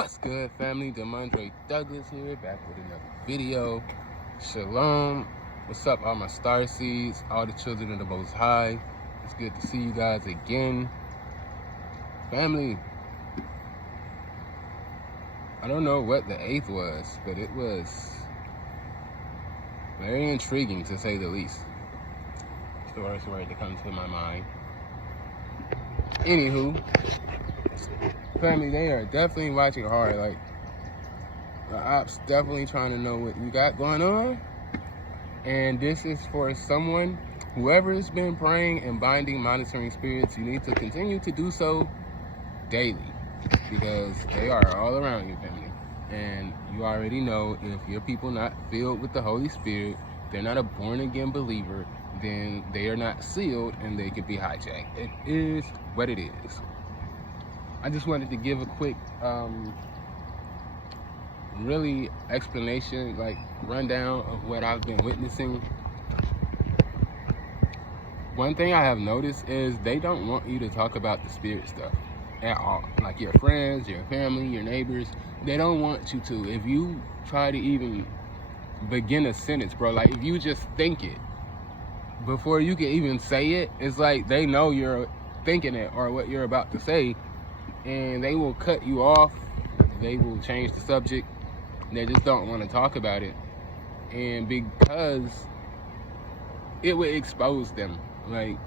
What's good, family? Demondre Douglas here, back with another video. Shalom. What's up, all my star seeds, all the children of the Most High? It's good to see you guys again. Family, I don't know what the 8th was, but it was very intriguing, to say the least. It's the first word that comes to my mind. Anywho, family, they are definitely watching hard. Like, the ops definitely trying to know what we got going on. And this is for someone, whoever has been praying and binding monitoring spirits, you need to continue to do so daily, because they are all around you, family. And you already know, if your people not filled with the Holy Spirit, they're not a born-again believer, then they are not sealed and they could be hijacked. It is what it is. I just wanted to give a quick really explanation, like rundown of what I've been witnessing. One thing I have noticed is they don't want you to talk about the spirit stuff at all. Like your friends, your family, your neighbors, they don't want you to. If you try to even begin a sentence, bro, like if you just think it before you can even say it, it's like they know you're thinking it or what you're about to say, and they will cut you off. They will change the subject. They just don't want to talk about it. And because it would expose them. Like,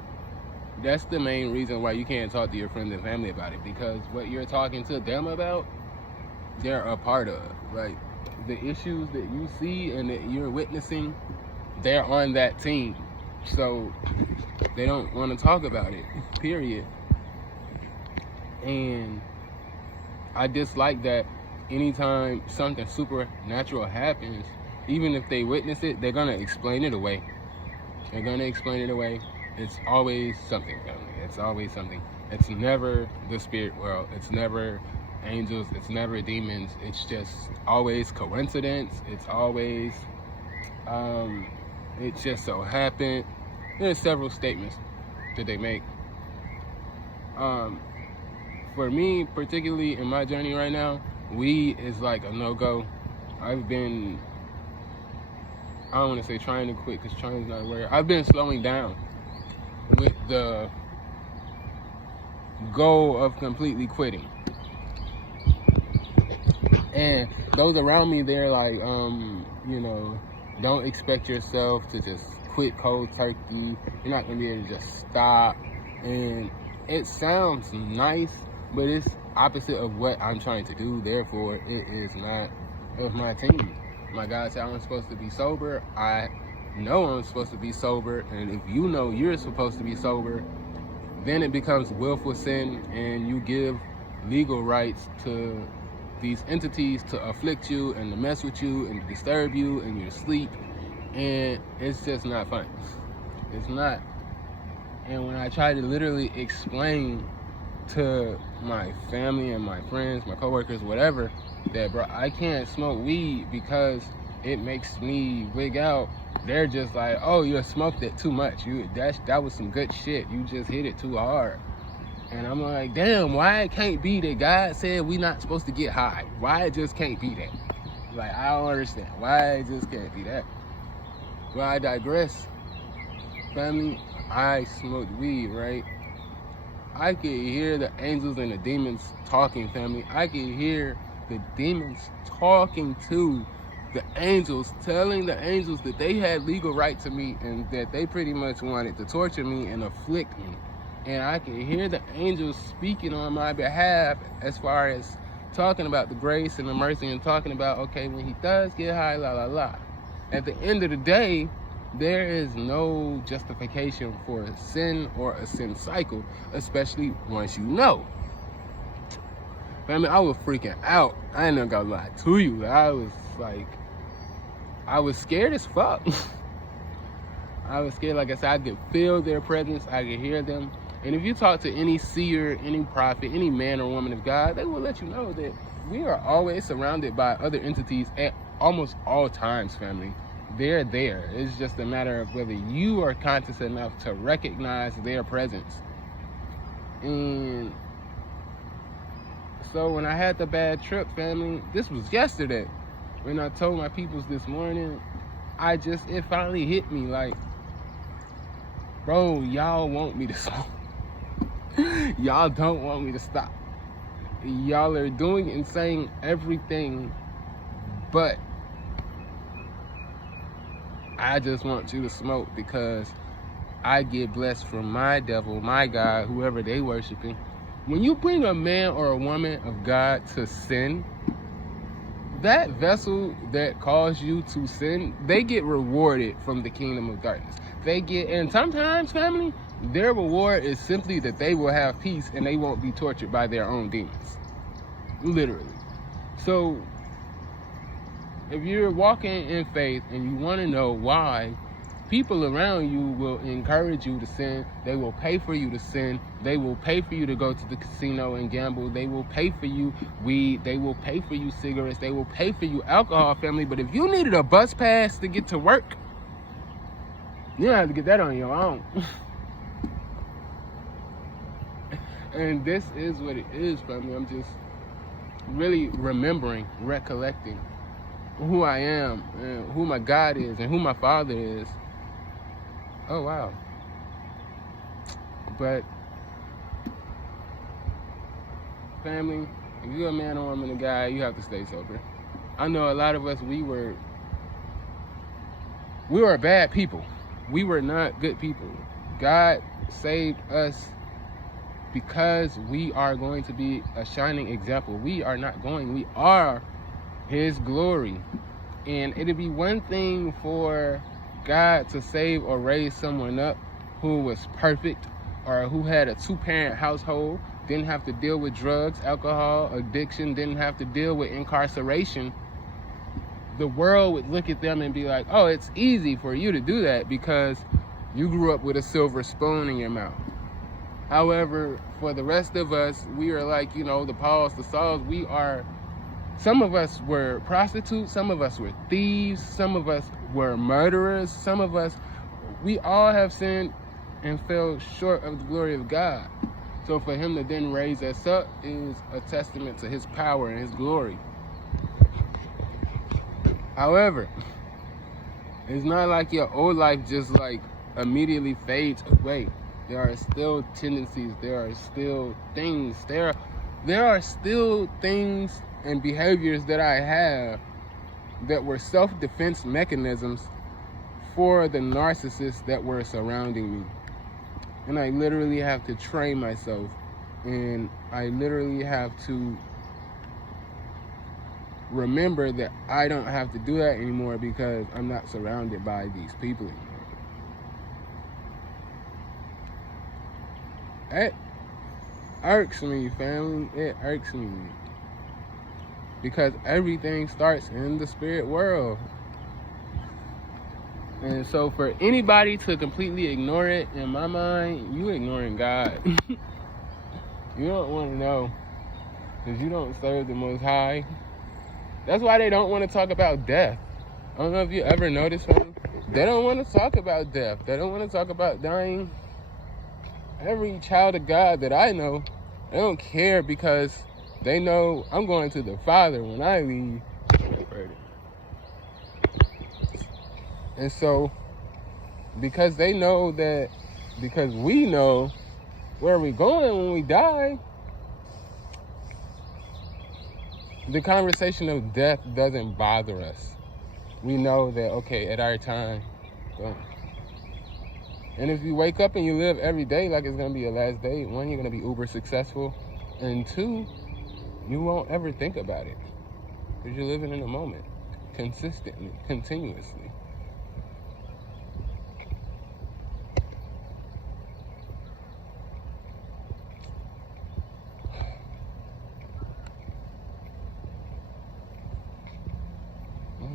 that's the main reason why you can't talk to your friends and family about it, because what you're talking to them about, they're a part of. Like, the issues that you see and that you're witnessing, they're on that team. So they don't want to talk about it, period. And I dislike that anytime something supernatural happens, even if they witness it, they're going to explain it away. They're going to explain it away. It's always something, family. It's always something. It's never the spirit world. It's never angels. It's never demons. It's just always coincidence. It's always, it just so happened. There's several statements that they make. For me, particularly in my journey right now, weed is like a no-go. I've been, I don't want to say trying to quit, because trying is not a word. I've been slowing down with the goal of completely quitting. And those around me, they're like, you know, don't expect yourself to just quit cold turkey. You're not going to be able to just stop. And it sounds nice, but it's opposite of what I'm trying to do. Therefore, it is not of my team. My God said I'm supposed to be sober. I know I'm supposed to be sober. And if you know you're supposed to be sober, then it becomes willful sin, and you give legal rights to these entities to afflict you and to mess with you and to disturb you in your sleep. And it's just not fun. It's not. And when I try to literally explain to my family and my friends, my coworkers, whatever, that, bro, I can't smoke weed because it makes me wig out, they're just like, oh, you smoked it too much. That was some good shit. You just hit it too hard. And I'm like, damn, why it can't be that God said we not supposed to get high? Why it just can't be that? Like, I don't understand. Why it just can't be that? Well, I digress. Family, I smoked weed, right? I could hear the angels and the demons talking, family. I could hear the demons talking to the angels, telling the angels that they had legal right to me and that they pretty much wanted to torture me and afflict me. And I could hear the angels speaking on my behalf as far as talking about the grace and the mercy and talking about, okay, when he does get high, la la la. At the end of the day, there is no justification for a sin or a sin cycle, especially once you know. Family, I was freaking out. I ain't gonna lie to you. I was scared as fuck. I was scared. Like I said, I could feel their presence. I could hear them. And if you talk to any seer, any prophet, any man or woman of God, they will let you know that we are always surrounded by other entities at almost all times, family. They're there. It's just a matter of whether you are conscious enough to recognize their presence. And So when I had the bad trip, family, this was yesterday. When I told my peoples this morning, it finally hit me like, bro, y'all want me to stop. Y'all don't want me to stop. Y'all are doing and saying everything, but I just want you to smoke because I get blessed from my devil, my God, whoever they worshiping. When you bring a man or a woman of God to sin, that vessel that caused you to sin, they get rewarded from the kingdom of darkness. And sometimes, family, their reward is simply that they will have peace and they won't be tortured by their own demons. Literally. So, if you're walking in faith and you want to know why, people around you will encourage you to sin. They will pay for you to sin. They will pay for you to go to the casino and gamble. They will pay for you weed. They will pay for you cigarettes. They will pay for you alcohol, family. But if you needed a bus pass to get to work, you don't have to get that on your own. And this is what it is, family. I'm just really recollecting who I am and who my God is and who my Father is. Oh, wow. But, family, if you're a man or woman, a guy, you have to stay sober. I know a lot of us, we were bad people. We were not good people. God saved us because we are going to be a shining example. We are His glory. And it'd be one thing for God to save or raise someone up who was perfect or who had a 2-parent household, didn't have to deal with drugs, alcohol, addiction, didn't have to deal with incarceration. The world would look at them and be like, oh, it's easy for you to do that because you grew up with a silver spoon in your mouth. However, for the rest of us, we are like, the Pauls, the Sauls, some of us were prostitutes, some of us were thieves, some of us were murderers, some of us, we all have sinned and fell short of the glory of God. So for Him to then raise us up is a testament to His power and His glory. However, it's not like your old life just like immediately fades away. There are still tendencies, there are still things, there are still things and behaviors that I have that were self-defense mechanisms for the narcissists that were surrounding me. And I literally have to train myself, and I literally have to remember that I don't have to do that anymore because I'm not surrounded by these people anymore. It irks me, family. It irks me. Because everything starts in the spirit world. And so for anybody to completely ignore it, in my mind, you ignoring God. You don't want to know. Because you don't serve the Most High. That's why they don't want to talk about death. I don't know if you ever noticed, family. They don't want to talk about death. They don't want to talk about dying. Every child of God that I know, they don't care because they know I'm going to the Father when I leave. And so, because we know where we're going when we die, the conversation of death doesn't bother us. We know that, okay, at our time, boom. And if you wake up and you live every day like it's going to be your last day, 1, you're going to be uber successful, and 2, you won't ever think about it because you're living in the moment, consistently, continuously.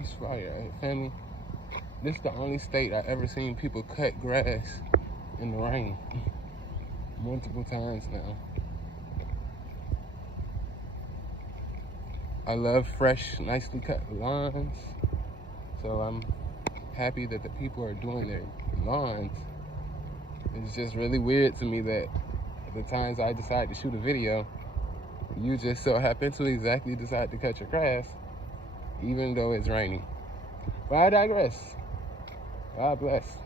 It's fire, right, family? This is the only state I've ever seen people cut grass in the rain. Multiple times now. I love fresh, nicely cut lawns. So I'm happy that the people are doing their lawns. It's just really weird to me that the times I decide to shoot a video, You just so happen to exactly decide to cut your grass, even though it's raining. But I digress. God bless.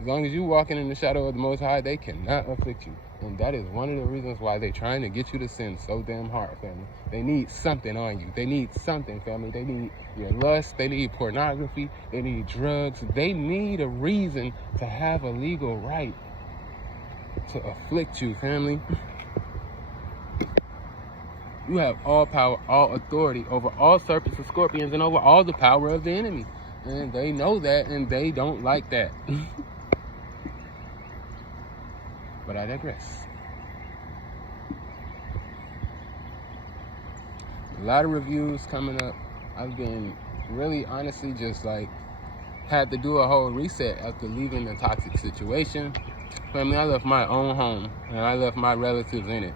As long as you walking in the shadow of the Most High, they cannot afflict you. And that is one of the reasons why they're trying to get you to sin so damn hard, family. They need something on you. They need something, family. They need your lust. They need pornography. They need drugs. They need a reason to have a legal right to afflict you, family. You have all power, all authority over all serpents and scorpions and over all the power of the enemy. And they know that, and they don't like that. But I digress. A lot of reviews coming up. I've been really honestly just like had to do a whole reset after leaving a toxic situation. Family, I left my own home and I left my relatives in it.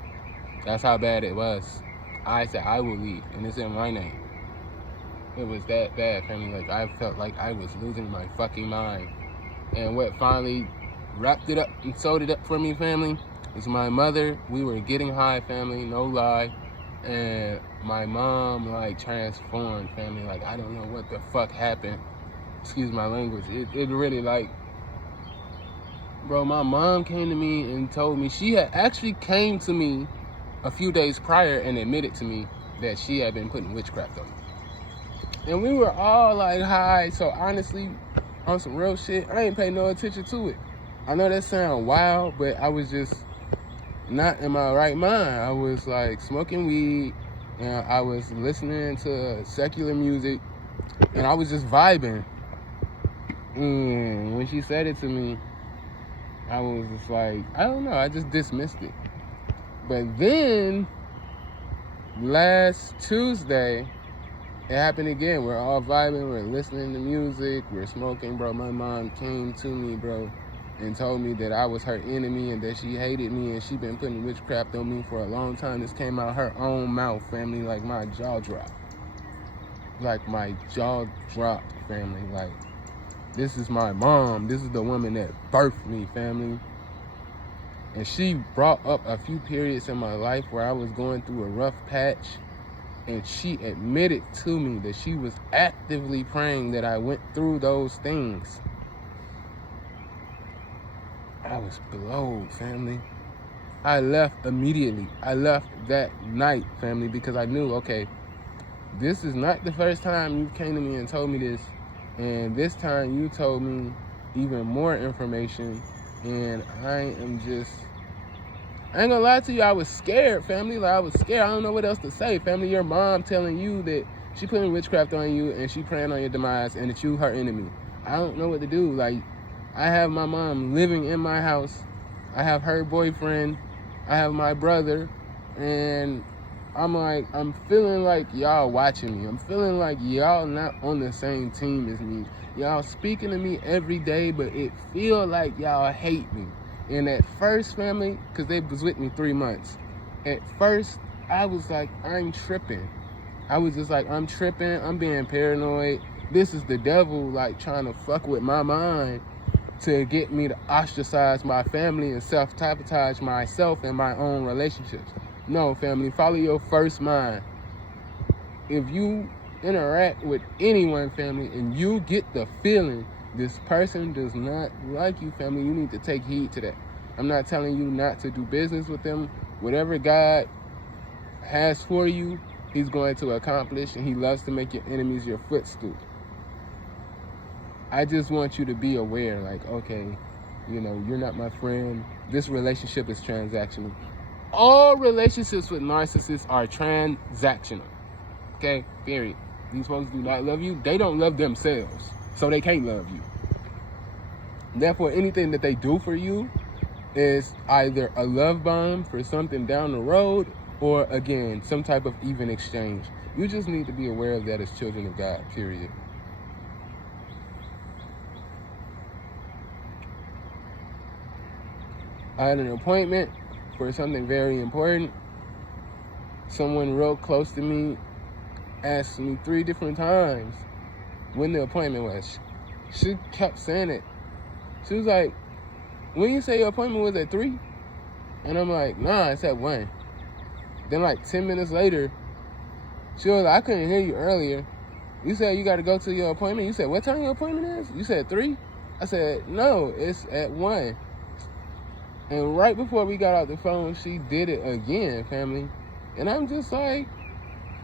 That's how bad it was. I said I will leave, and it's in my name. It was that bad, family. Like, I felt like I was losing my fucking mind. And what finally wrapped it up and sewed it up for me, family, is my mother. We were getting high, family, no lie. And my mom, like, transformed, family. Like, I don't know what the fuck happened. Excuse my language. It really, like, bro, my mom came to me and told me, she had actually came to me a few days prior and admitted to me that she had been putting witchcraft on me. And we were all like high, so honestly, on some real shit, I ain't paying no attention to it. I know that sounds wild, but I was just not in my right mind. I was like smoking weed, and I was listening to secular music, and I was just vibing. When she said it to me, I was just like, I don't know, I just dismissed it. But then, last Tuesday, it happened again. We're all vibing, we're listening to music, we're smoking, bro. My mom came to me, bro, and told me that I was her enemy and that she hated me and she been putting witchcraft on me for a long time. This came out her own mouth, family. Like, my jaw dropped. Like, my jaw dropped, family. Like, this is my mom. This is the woman that birthed me, family. And she brought up a few periods in my life where I was going through a rough patch. And she admitted to me that she was actively praying that I went through those things. I was blown, family. I left immediately. I left that night, family, because I knew, okay, this is not the first time you came to me and told me this. And this time you told me even more information. And I ain't gonna lie to you, I was scared, family. Like, I was scared. I don't know what else to say, family. Your mom telling you that she putting witchcraft on you and she praying on your demise and that you her enemy. I don't know what to do. Like, I have my mom living in my house. I have her boyfriend. I have my brother. And I'm feeling like y'all watching me. I'm feeling like y'all not on the same team as me. Y'all speaking to me every day, but it feel like y'all hate me. And at first, family, because they was with me 3 months, at first, I was like, I'm tripping. I was just like, I'm tripping. I'm being paranoid. This is the devil, like, trying to fuck with my mind to get me to ostracize my family and self-sabotage myself and my own relationships. No, family, follow your first mind. If you interact with anyone, family, and you get the feeling this person does not like you, family, you need to take heed to that. I'm not telling you not to do business with them. Whatever God has for you, he's going to accomplish, and he loves to make your enemies your footstool. I just want you to be aware, like, okay, you know, you're not my friend. This relationship is transactional. All relationships with narcissists are transactional. Okay, period. These folks do not love you. They don't love themselves, so they can't love you. Therefore, anything that they do for you is either a love bomb for something down the road, or, again, some type of even exchange. You just need to be aware of that as children of God, period. I had an appointment for something very important. Someone real close to me asked me 3 different times when the appointment was. She kept saying it. She was like, when you say your appointment was at 3? And I'm like, nah, it's at 1. Then like 10 minutes later, she was like, I couldn't hear you earlier. You said you got to go to your appointment. You said, what time your appointment is? You said 3? I said, no, it's at 1. And right before we got off the phone, she did it again, family. And I'm just like,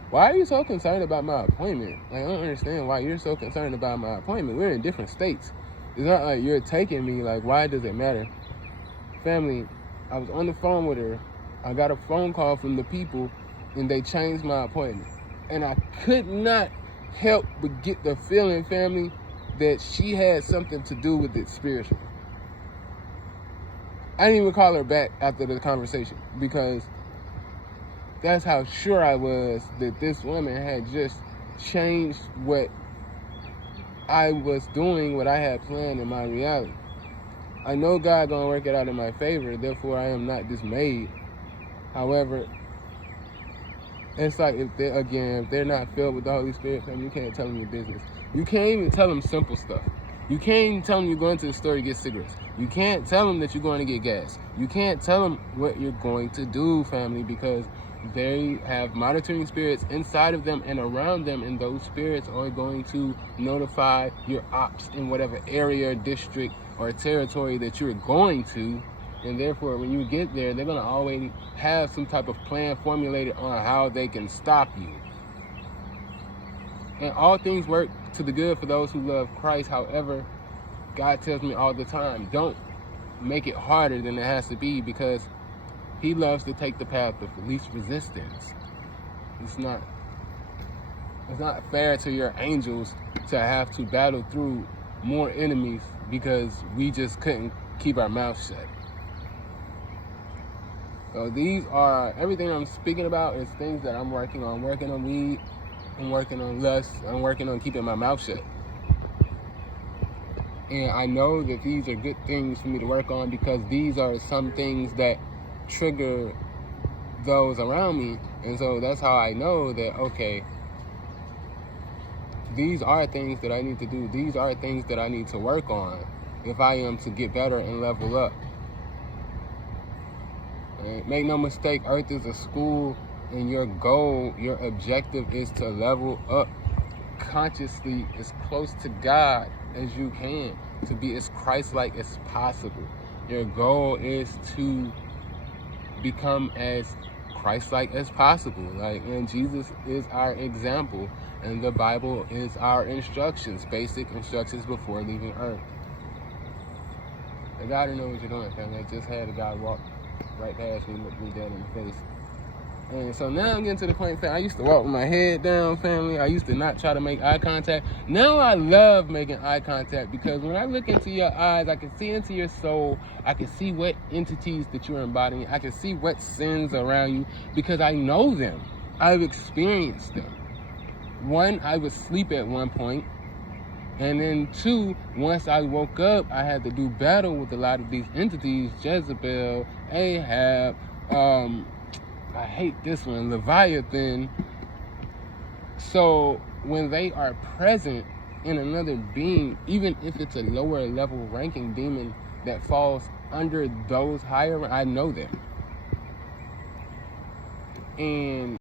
why are you so concerned about my appointment? Like, I don't understand why you're so concerned about my appointment. We're in different states. It's not like you're taking me. Like, why does it matter? Family, I was on the phone with her. I got a phone call from the people, and they changed my appointment. And I could not help but get the feeling, family, that she had something to do with it spiritually. I didn't even call her back after the conversation because that's how sure I was that this woman had just changed what I was doing, what I had planned in my reality. I know God gonna work it out in my favor, therefore I am not dismayed. However, it's like if they're not filled with the Holy Spirit, you can't tell them your business. You can't even tell them simple stuff. You can't even tell them you're going to the store to get cigarettes. You can't tell them that you're going to get gas. You can't tell them what you're going to do, family, because they have monitoring spirits inside of them and around them, and those spirits are going to notify your ops in whatever area, district, or territory that you're going to. And therefore, when you get there, they're going to always have some type of plan formulated on how they can stop you. And all things work to the good for those who love Christ. However, God tells me all the time, don't make it harder than it has to be, because he loves to take the path of least resistance. It's not fair to your angels to have to battle through more enemies because we just couldn't keep our mouths shut. So these are, everything I'm speaking about is things that I'm working on. Working on weed, I'm working on lust, I'm working on keeping my mouth shut. And I know that these are good things for me to work on because these are some things that trigger those around me. And so that's how I know that, okay, these are things that I need to do. These are things that I need to work on if I am to get better and level up. And make no mistake, Earth is a school, and your goal, your objective is to level up consciously as close to God as you can, to be as Christ-like as possible. Your goal is to become as Christ-like as possible. Like, and Jesus is our example, and the Bible is our instructions, basic instructions before leaving Earth. You gotta know what you're doing, family. I just had a guy walk right past me, looked me dead in the face. And so now I'm getting to the point, family, I used to walk with my head down, family. I used to not try to make eye contact. Now I love making eye contact because when I look into your eyes, I can see into your soul. I can see what entities that you're embodying. I can see what sins around you because I know them. I've experienced them. 1, I was asleep at one point. And then 2, once I woke up, I had to do battle with a lot of these entities, Jezebel, Ahab, I hate this one, Leviathan. So when they are present in another being, even if it's a lower level ranking demon that falls under those higher, I know them. And